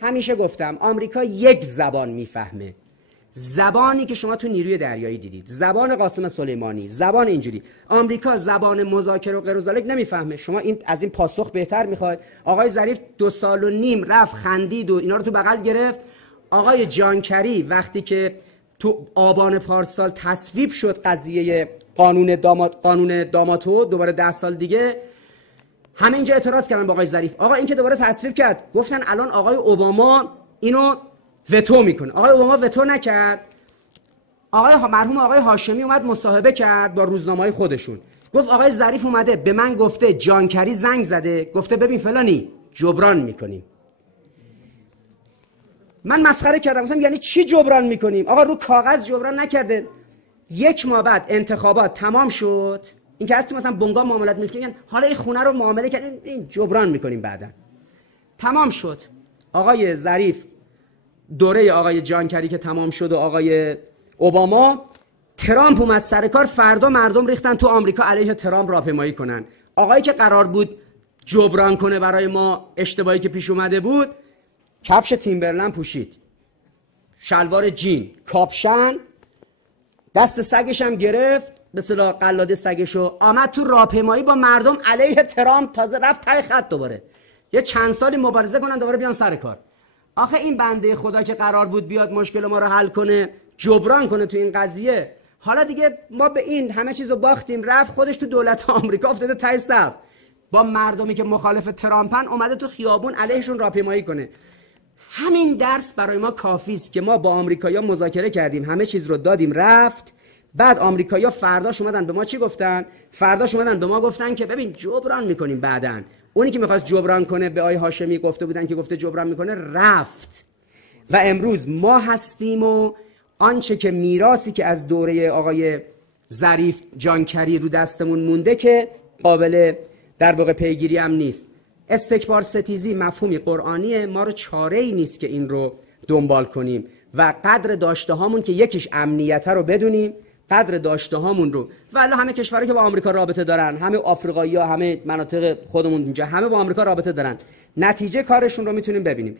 همیشه گفتم آمریکا یک زبان میفهمه، زبانی که شما تو نیروی دریایی دیدید، زبان قاسم سلیمانی، زبان اینجوری. آمریکا زبان مذاکره و غیر و ذالک نمیفهمه. شما این از این پاسخ بهتر میخواید؟ آقای ظریف 2.5 سال رفت خندید و اینا رو تو بغل گرفت. آقای جانکری وقتی که تو آبان پارسال تصویب شد قضیه قانون داماتو، دوباره 10 سال دیگه همه اینجا اعتراض کردن با آقای ظریف. آقا این که دوباره تصویب کرد، گفتن الان آقای اوباما اینو وتو میکنه. آقای اوباما وتو نکرد. مرحوم آقای هاشمی اومد مصاحبه کرد با روزنامه‌های خودشون، گفت آقای ظریف اومده به من گفته جانکری زنگ زده گفته ببین فلانی جبران میکنیم. من مسخره کردم، گفتم یعنی چی جبران میکنیم؟ آقا رو کاغذ جبران نکرده. 1 ماه بعد انتخابات تمام شد، این که از تو مثلا بنگاه معاملات ملکی میگن حالا این خونه رو معامله کردیم، این جبران میکنیم. بعدا تمام شد. آقای ظریف دوره آقای جانکری که تمام شد و آقای اوباما، ترامپ اومد سر کار، فردا مردم ریختن تو آمریکا علیه ترامپ راهپیمایی کنن. آقایی که قرار بود جبران کنه برای ما اشتباهی که پیش اومده بود، کفش تیمبرلند پوشید، شلوار جین، کاپشن، دست سگش هم گرفت، به اصطلاح قلاده سگشو، آمد تو راهپیمایی با مردم علیه ترامپ. تازه رفت ته خط دوباره یه چند سالی مبارزه کنن دوباره بیان سر کار. آخه این بنده خدا که قرار بود بیاد مشکل ما رو حل کنه، جبران کنه تو این قضیه، حالا دیگه ما به این همه چیزو باختیم، رفت خودش تو دولت آمریکا افتاده ته صف با مردمی که مخالف ترامپن، اومده تو خیابون علیهشون راهپیمایی کنه. همین درس برای ما کافی است که ما با آمریکایی‌ها مذاکره کردیم، همه چیز رو دادیم رفت. بعد آمریکایی‌ها فرداش اومدن به ما چی گفتن؟ فرداش اومدن به ما گفتن که ببین جبران میکنیم. بعدن اونی که میخواست جبران کنه به آقای هاشمی گفته بودن که گفته جبران میکنه، رفت. و امروز ما هستیم و آنچه که میراثی که از دوره آقای ظریف جانکری رو دستمون مونده که قابل در واقع پیگیری هم نیست. استکبار ستیزی مفهومی قرآنیه، ما رو چاره‌ای نیست که این رو دنبال کنیم و قدر داشته هامون که یکیش امنیت رو بدونیم، قدر داشته هامون رو. والا همه کشورها که با آمریکا رابطه دارن، همه آفریقایی‌ها، همه مناطق خودمون اینجا، همه با آمریکا رابطه دارن، نتیجه کارشون رو میتونیم ببینیم.